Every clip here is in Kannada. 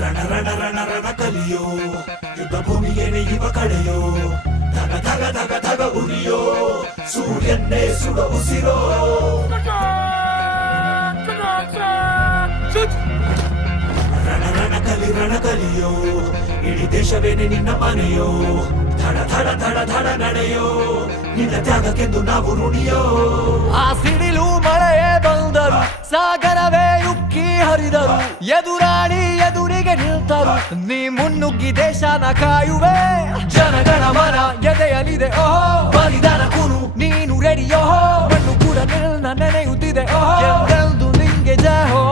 ರಣ ರಣ ರಣ ರಣ ಕಲಿಯೋ ಯುದ್ಧ ಭೂಮಿಯೇನೆ ಇವ ಕಡೆಯೋ ಧಗ ಧಗ ಧಗ ಧಗ ಉರಿಯೋ ಸೂರ್ಯನ್ನೇ ಸುಡ ಉಸಿರೋ ರಣ ಕಲಿಯೋ ಇಡೀ ದೇಶವೇನೆ ನಿನ್ನ ಮನೆಯೋ ಧಡ ಧಡ ಧಡ ಧಡ ನಡೆಯೋ ನಿನ್ನ ತ್ಯಾಗಕ್ಕೆಂದು ನಾವು ಋಣಿಯೋ. ಆ ಸಿಡಿಲು ಮಳೆಯೇ ಬಂದರು ಸಾಗರವೇ ಉಕ್ಕಿ ಹರಿದರು ಎದುರಾಳಿ ಎದುರಿಗೆ ನಿಲ್ತರು ನೀ ಮುನ್ನುಗ್ಗಿ ದೇಶನ ಕಾಯುವೆ ಜನಗಣ ಮನ ಎದೆಯಲಿದೆ ಓಹೋ ಬಲಿದಾನ ಕುನು ನೀನು ರೆಡಿಯೋ ಮಣ್ಣು ಕೂಡ ನಿನ್ನ ನೆನೆಯುತ್ತಿದೆ ಓಹೋ ಎಂದೆಂದು ನಿಂಗೆ ಜಹೋ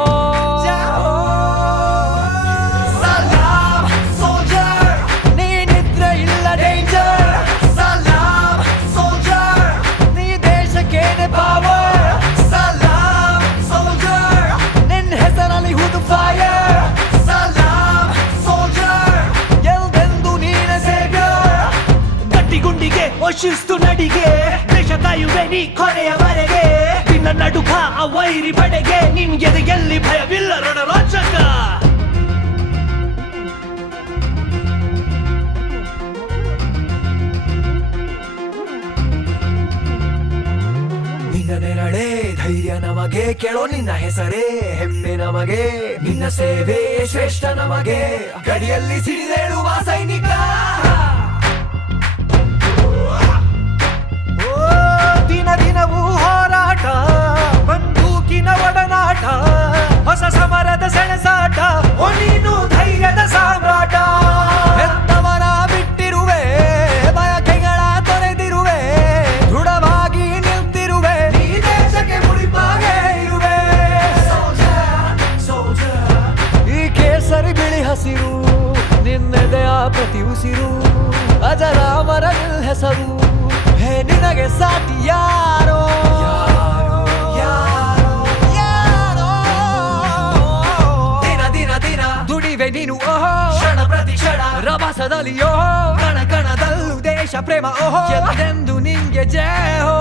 ಶಿಸ್ತು ನಡಿಗೆ ದೇಶ ಕಾಯುವೆ ನೀ ಕೊನೆಯವರೆಗೆ ನಿನ್ನ ನಡುಕ ಆ ವೈರಿ ಪಡೆಗೆ ನಿಮ್ಗೆ ಎಲ್ಲಿ ಭಯವಿಲ್ಲ ರಣರೋಚಕ. ನಿನ್ನ ನೆರಳೆ ಧೈರ್ಯ ನಮಗೆ ಕೇಳೋ ನಿನ್ನ ಹೆಸರೇ ಹೆಮ್ಮೆ ನಮಗೆ ನಿನ್ನ ಸೇವೆ ಶ್ರೇಷ್ಠ ನಮಗೆ ಗಡಿಯಲ್ಲಿ ಸಿಡಿದೇಳುವ ಸೈನಿಕ ದಿನವೂ ಹೋರಾಟ ಬಂದೂಕಿನ ಒಡನಾಟ ಹೊಸ ಸಮರದ ಸೆಣಸಾಟ ಓ ನೀನು ಧೈರ್ಯದ ಸಾಮ್ರಾಟ ಹೆತ್ತವರ ಬಿಟ್ಟಿರುವೆ ಬಯಕೆಗಳ ತೊರೆದಿರುವೆ ದೃಢವಾಗಿ ನಿಲ್ತಿರುವೆ ಈ ದೇಶಕ್ಕೆ ಮುಡಿಪಾಗೆ ಇರುವೆ ಈ ಕೇಸರಿ ಬಿಳಿ ಹಸಿರು ನಿನ್ನೆದೆಯ ಪ್ರತಿ ಉಸಿರು ಅಜರಾಮರ ನಿಲ್ ಹೆಸರು ಹೇ ನಿನಗೆ ಸಾಟಿ ಯಾರೋ ದಿನ ದಿನ ದಿನ ದುಡಿವೆ ನೀನು ಓಹೋ ಕ್ಷಣ ಪ್ರತಿ ಕ್ಷಣ ರಭಸದಲ್ಲಿ ಓಹೋ ಕಣ ಕಣದಲ್ಲೂ ದೇಶ ಪ್ರೇಮ ಓಹೋ ಎಂದೆಂದು ನಿಂಗೆ ಜಯ ಹೋ.